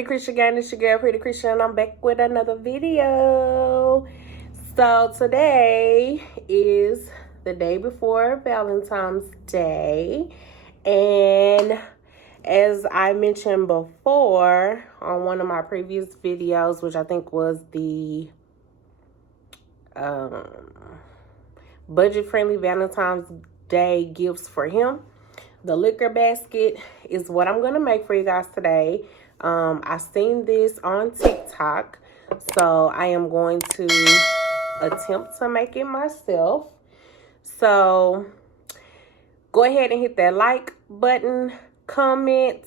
Pretty Christian Gang? It's your girl, Pretty Christian, and I'm back with another video. So today is the day before Valentine's Day, and as I mentioned before on one of my previous videos, which I think was the budget-friendly Valentine's Day gifts for him, the liquor basket is what I'm going to make for you guys today. I seen this on TikTok, so I am going to attempt to make it myself. So go ahead and hit that like button, comment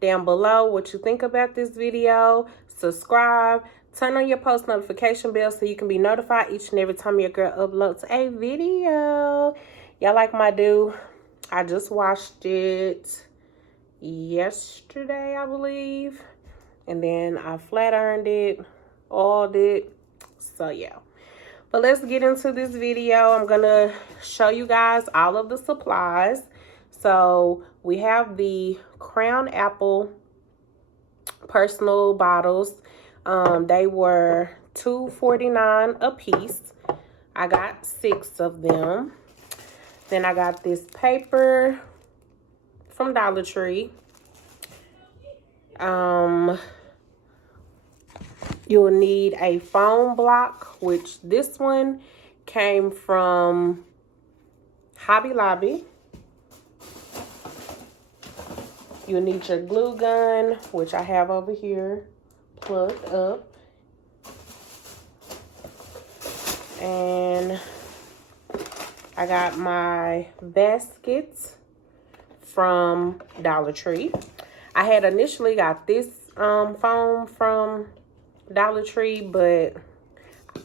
down below what you think about this video, subscribe, turn on your post notification bell so you can be notified each and every time your girl uploads a video. Y'all like my do? I just watched it yesterday, I believe. And then I flat ironed it, oiled it. So yeah. But let's get into this video. I'm going to show you guys all of the supplies. So we have the Crown Apple personal bottles. They were $2.49 a piece. I got 6 of them. Then I got this paper from Dollar Tree. You'll need a foam block, which this one came from Hobby Lobby. You'll need your glue gun, which I have over here plugged up. And I got my baskets from Dollar Tree. I had initially got this foam from Dollar Tree, but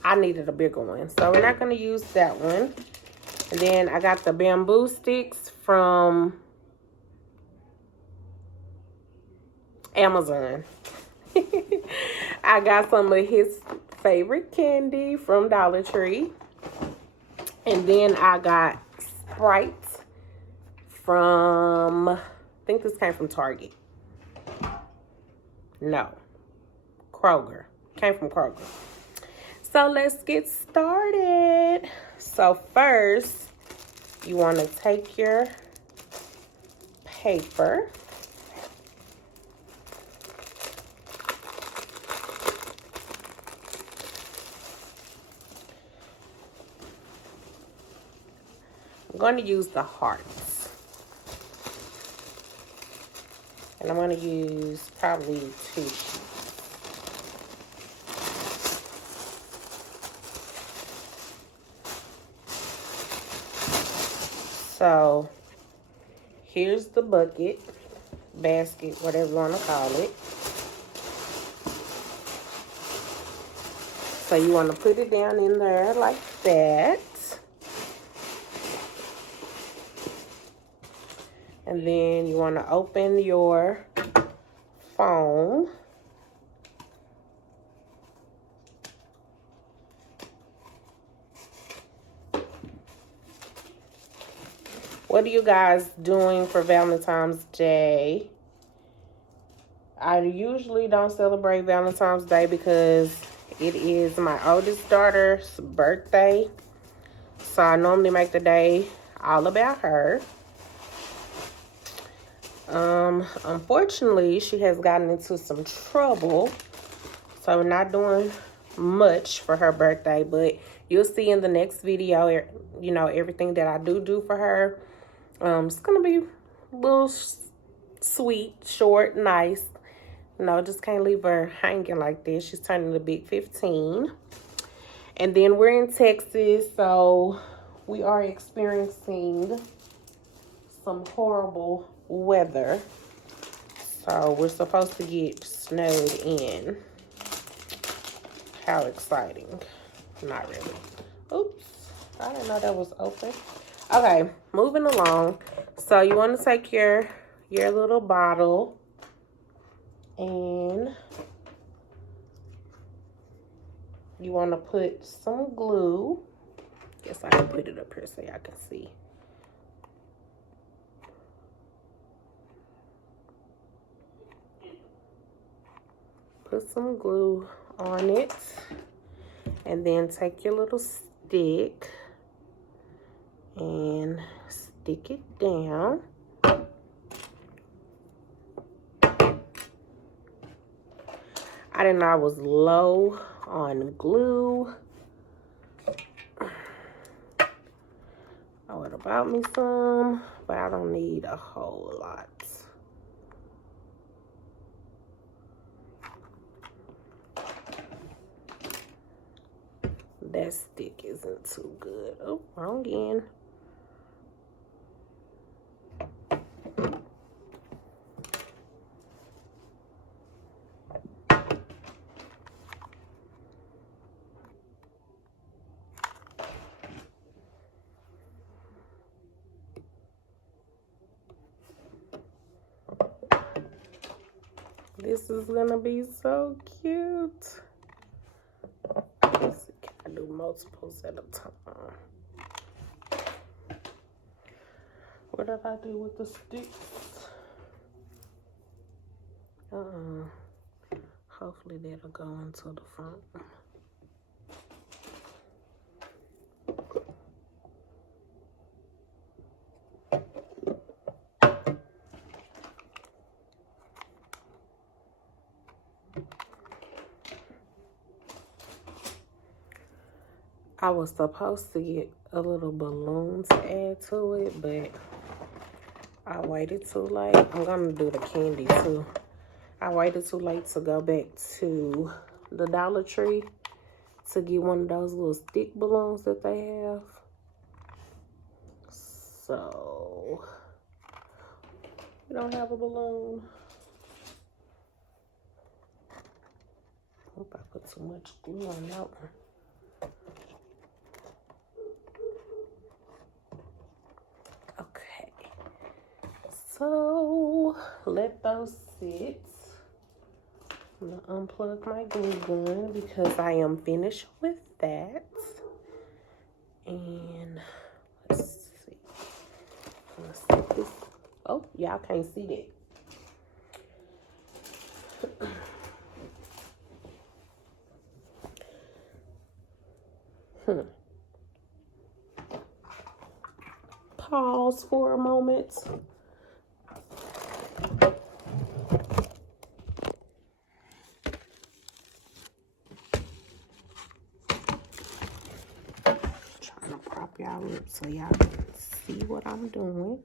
I needed a bigger one, so we're not going to use that one. And then I got the bamboo sticks from Amazon. I got some of his favorite candy from Dollar Tree. And then I got Sprite from, I think this came from Target. No, Kroger. Came from Kroger. So let's get started. So first, you want to take your paper. I'm going to use the hearts. And I'm going to use probably 2 sheets. So here's the bucket, basket, whatever you want to call it. So you want to put it down in there like that. And then you want to open your foam. What are you guys doing for Valentine's Day? I usually don't celebrate Valentine's Day because it is my oldest daughter's birthday. So I normally make the day all about her. Unfortunately, she has gotten into some trouble, so we're not doing much for her birthday, but you'll see in the next video, you know, everything that I do for her. It's gonna be a little sweet, short, nice. You know, just can't leave her hanging like this. She's turning a big 15. And then we're in Texas, so we are experiencing some horrible weather. So we're supposed to get snowed in. How exciting. Not really. Oops. I didn't know that was open. Okay, moving along. So you want to take your little bottle and you want to put some glue. Guess I can put it up here so y'all can see. Put some glue on it. And then take your little stick and stick it down. I didn't know I was low on glue. I would have bought me some, but I don't need a whole lot. That stick isn't too good. Oh, wrong end. This is gonna be so cute. Let's see, can I do multiples at a time? What did I do with the sticks? Hopefully that'll go into the front. I was supposed to get a little balloon to add to it, but I waited too late. I'm gonna do the candy too. I waited too late to go back to the Dollar Tree to get one of those little stick balloons that they have. So, we don't have a balloon. Hope I put too much glue on that one. Okay. So, let those sit. I'm going to unplug my glue gun because I am finished with that. And let's see. Let's set this. Oh, y'all can't see that. Pause for a moment. Trying to prop y'all up so y'all can see what I'm doing.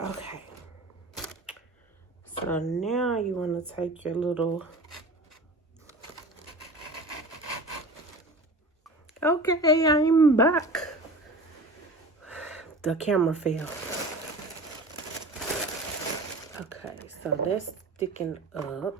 Okay. So now you want to take your little... Okay, I'm back. The camera fell. Okay, so that's sticking up.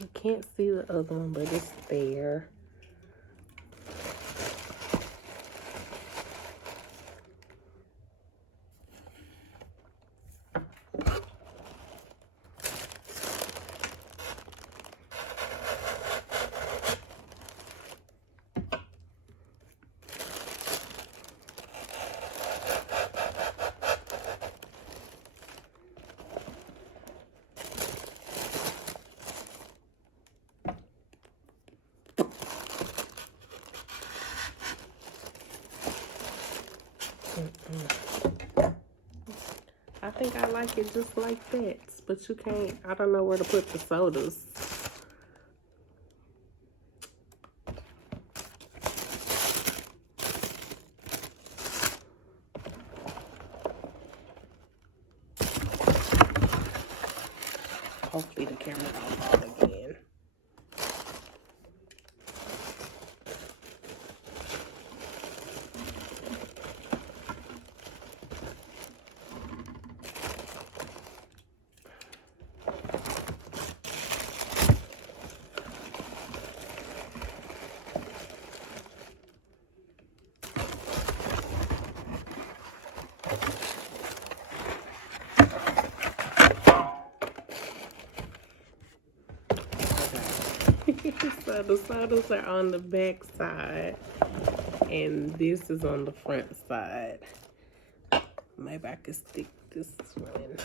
You can't see the other one, but it's there. think I like it just like that. But you can't, I don't know where to put the sodas. Hopefully the camera don't fall again. So the sodas are on the back side and this is on the front side. Maybe I could stick this one in.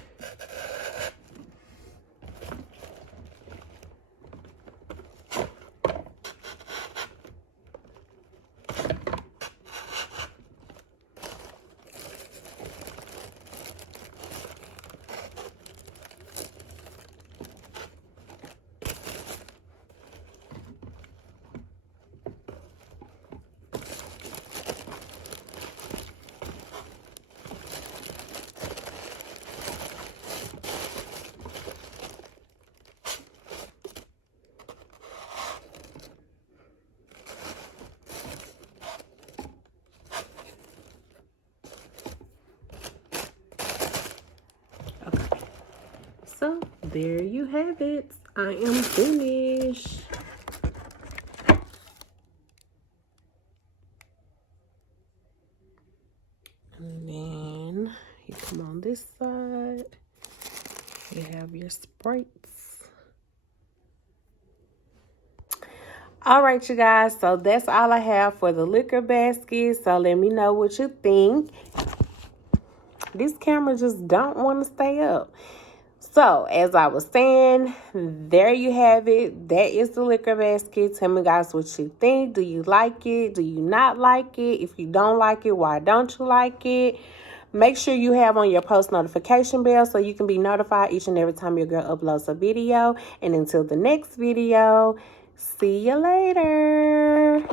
So there you have it. I am finished. And then you come on this side. You have your Sprites. All right, you guys. So that's all I have for the liquor basket. So let me know what you think. This camera just don't want to stay up. So, as I was saying, there you have it. That is the liquor basket. Tell me, guys, what you think. Do you like it? Do you not like it? If you don't like it, why don't you like it? Make sure you have on your post notification bell so you can be notified each and every time your girl uploads a video. And until the next video, see you later.